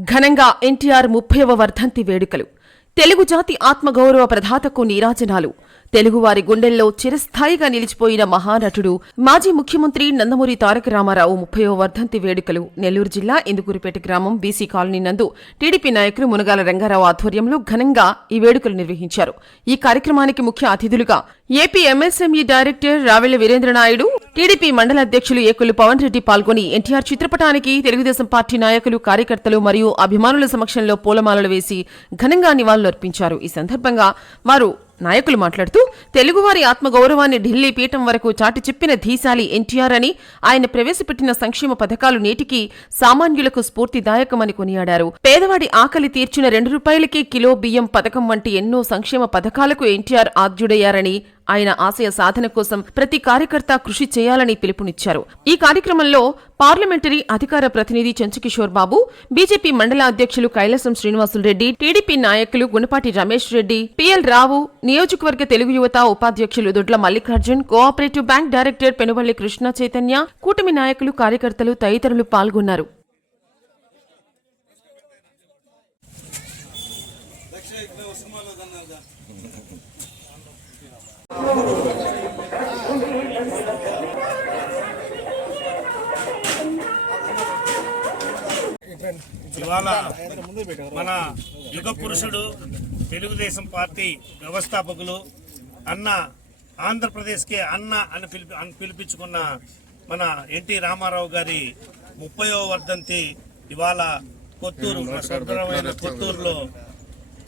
ఘనంగా ఎన్టీఆర్ ముప్పైవ వర్ధంతి వేడుకలు. తెలుగు జాతి ఆత్మగౌరవ ప్రధాతకు నీరాజనాలు. తెలుగువారి గుండెల్లో చిరస్థాయిగా నిలిచిపోయిన మహానటుడు మాజీ ముఖ్యమంత్రి నందమూరి తారక రామారావు ముప్పయో వర్ధంతి వేడుకలు నెల్లూరు జిల్లా ఇందుకూరుపేట గ్రామం బీసీ కాలనీ నందు టీడీపీ నాయకులు మునగాల రంగారావు ఆధ్వర్యంలో ఘనంగా ఈ వేడుకలు నిర్వహించారు. ఈ కార్యక్రమానికి ముఖ్య అతిథులుగా AP MSME director Ravella Veerendra Naidu TDP mandal అధ్యక్షులు ఏకులు పవన్ రెడ్డి పాల్గొని ఎన్టీఆర్ చిత్రపటానికి తెలుగుదేశం పార్టీ నాయకులు కార్యకర్తలు మరియు అభిమానుల సమక్షంలో పూలమాలలు వేసి ఘనంగా నివాళులర్పించారు ఈ సందర్భంగా వారు నాయకులు మాట్లాడుతూ తెలుగువారి ఆత్మగౌరవాన్ని ఢిల్లీ పీఠం వరకు చాటి చెప్పిన ధీశాలి ఎన్టీఆర్ అని ఆయన ప్రవేశపెట్టిన సంక్షేమ పథకాలు నేటికి సామాన్యులకు స్ఫూర్తిదాయకమని కొనియాడారు. పేదవాడి ఆకలి తీర్చిన రెండు రూపాయలకే కిలో బియ్యం పథకం వంటి ఎన్నో సంక్షేమ పథకాలకు ఎన్టీఆర్ ఆద్యుడయ్యారని ఆయన ఆశయ సాధన కోసం ప్రతి కార్యకర్త కృషి చేయాలని పిలుపునిచ్చారు. ఈ కార్యక్రమంలో పార్లమెంటరీ అధికార ప్రతినిధి చెంచుకిషోర్ బాబు బీజేపీ మండల అధ్యక్షులు కైలాసం శ్రీనివాసులు రెడ్డి టీడీపీ నాయకులు గుణపాటి రమేష్ రెడ్డి పిఎల్ రావు నియోజకవర్గ తెలుగు యువత ఉపాధ్యక్షులు Dodla Mallikarjun cooperative bank director Penuvalli Krishna Chaitanya కూటమి నాయకులు కార్యకర్తలు తదితరులు పాల్గొన్నారు. ఇవాళ మన యుగ పురుషుడు తెలుగుదేశం పార్టీ వ్యవస్థాపకులు అన్న ఆంధ్రప్రదేశ్కి అన్న అని పిలిపి అని పిలిపించుకున్న మన ఎన్టీ రామారావు గారి ముప్పయో వర్ధంతి ఇవాళ కొత్తూరు మన సుందరమైన కొత్తూరులో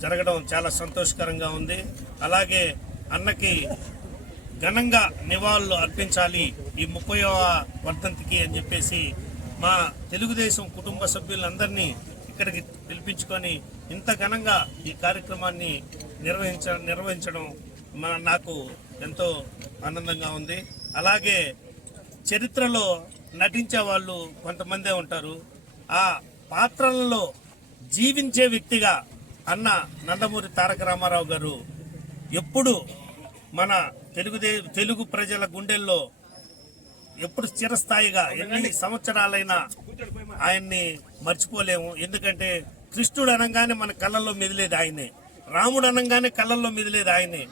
జరగడం చాలా సంతోషకరంగా ఉంది. అలాగే అన్నకి ఘనంగా నివాళులు అర్పించాలి. ఈ ముప్పైవ వర్ధంతికి అని చెప్పేసి మా తెలుగుదేశం కుటుంబ సభ్యులందరినీ ఇక్కడికి పిలిపించుకొని ఇంత ఘనంగా ఈ కార్యక్రమాన్ని నిర్వహించ నిర్వహించడం మన నాకు ఎంతో ఆనందంగా ఉంది. అలాగే చరిత్రలో నటించే వాళ్ళు కొంతమందే ఉంటారు. ఆ పాత్రలలో జీవించే వ్యక్తిగా అన్న నందమూరి తారక రామారావు గారు ఎప్పుడు మన తెలుగుదే తెలుగు ప్రజల గుండెల్లో ఎప్పుడు చిరస్థాయిగా ఎన్ని సంవత్సరాలైనా ఆయన్ని మర్చిపోలేము. ఎందుకంటే కృష్ణుడు అనగానే మన కళ్ళల్లో మెదిలేదు ఆయనే. రాముడు అనగానే కళ్ళల్లో మెదిలేదు ఆయనే.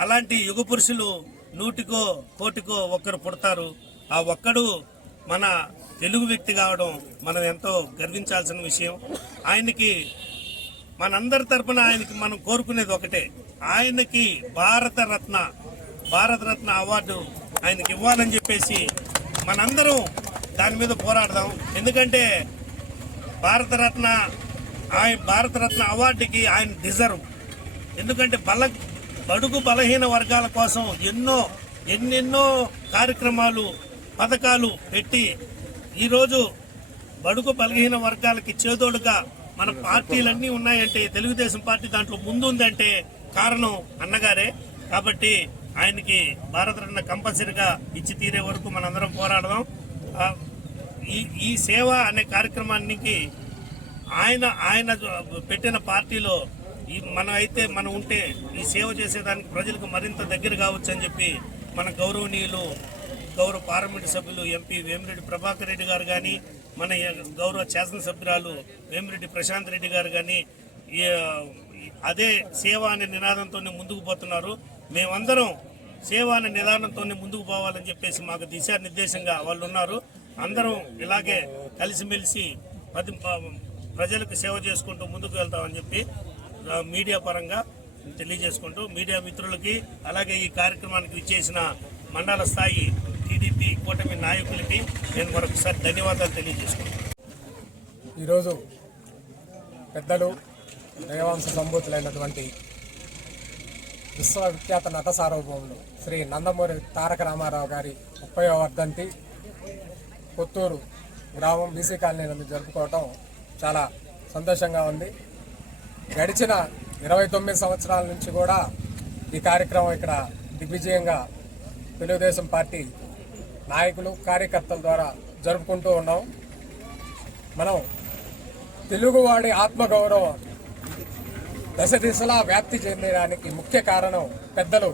అలాంటి యుగ పురుషులు నూటికో కోటికో ఒక్కరు పుడతారు. ఆ ఒక్కడు మన తెలుగు వ్యక్తి కావడం మనం ఎంతో గర్వించాల్సిన విషయం. ఆయనకి మనందరి తరపున ఆయనకి మనం కోరుకునేది ఒకటే. ఆయనకి భారతరత్న భారతరత్న అవార్డు ఆయనకి ఇవ్వాలని చెప్పేసి మనందరం దాని మీద పోరాడదాం. ఎందుకంటే భారతరత్న ఆయన భారతరత్న అవార్డుకి ఆయన డిజర్వ్. ఎందుకంటే బల బడుగు బలహీన వర్గాల కోసం ఎన్నో ఎన్నెన్నో కార్యక్రమాలు పథకాలు పెట్టి ఈరోజు బడుగు బలహీన వర్గాలకి చేదోడుగా మన పార్టీలన్నీ ఉన్నాయంటే తెలుగుదేశం పార్టీ దాంట్లో ముందుందంటే కారణం అన్నగారే. కాబట్టి ఆయనకి భారతరత్న కంపల్సరీగా ఇచ్చి తీరే వరకు మనందరం పోరాడదాం. ఈ ఈ సేవ అనే కార్యక్రమానికి ఆయన ఆయన పెట్టిన పార్టీలో ఈ మనం అయితే మనం ఉంటే ఈ సేవ చేసేదానికి ప్రజలకు మరింత దగ్గర కావచ్చు అని చెప్పి మన గౌరవనీయులు గౌరవ పార్లమెంటు సభ్యులు ఎంపీ వేమిరెడ్డి ప్రభాకర్ రెడ్డి గారు కానీ మన గౌరవ శాసనసభ్యురాలు వేమిరెడ్డి ప్రశాంత్ రెడ్డి గారు కానీ అదే సేవ అనే నినాదంతోనే ముందుకు పోతున్నారు. మేమందరం సేవ అనే నిదానంతోనే ముందుకు పోవాలని చెప్పేసి మాకు దిశానిర్దేశంగా వాళ్ళు ఉన్నారు అందరం ఇలాగే కలిసిమెలిసి పది ప్రజలకు సేవ చేసుకుంటూ ముందుకు వెళ్తామని చెప్పి మీడియా పరంగా తెలియజేసుకుంటూ మీడియా మిత్రులకి అలాగే ఈ కార్యక్రమానికి విచ్చేసిన మండల స్థాయి టీడీపీ కూటమి నాయకులకి నేను మరొకసారి ధన్యవాదాలు తెలియజేసుకుంటాను ఈరోజు పెద్దలు దైవాంశ సంభూతులైనటువంటి విశ్వవిఖ్యాత నట సార్వభౌములు శ్రీ నందమూరి తారక రామారావు గారి ముప్పై వర్ధంతి కొత్తూరు గ్రామం బీసీ కాలనీ జరుపుకోవటం చాలా సంతోషంగా ఉంది. గడిచిన ఇరవై తొమ్మిది సంవత్సరాల నుంచి కూడా ఈ కార్యక్రమం ఇక్కడ దిగ్విజయంగా తెలుగుదేశం పార్టీ నాయకులు కార్యకర్తల ద్వారా జరుపుకుంటూ ఉన్నాం. మనం తెలుగువాడి ఆత్మగౌరవం దశ దిశలా వ్యాప్తి చెందడానికి ముఖ్య కారణం పెద్దలు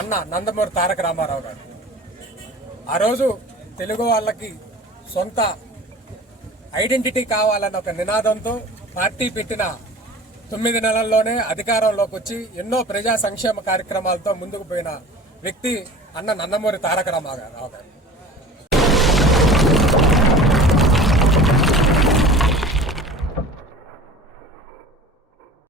అన్న నందమూరి తారక రామారావు గారు. ఆ రోజు తెలుగు వాళ్ళకి సొంత ఐడెంటిటీ కావాలన్న ఒక నినాదంతో పార్టీ పెట్టిన తొమ్మిది నెలల్లోనే అధికారంలోకి వచ్చి ఎన్నో ప్రజా సంక్షేమ కార్యక్రమాలతో ముందుకు పోయిన వ్యక్తి అన్న నందమూరి తారక రామారావు గారు.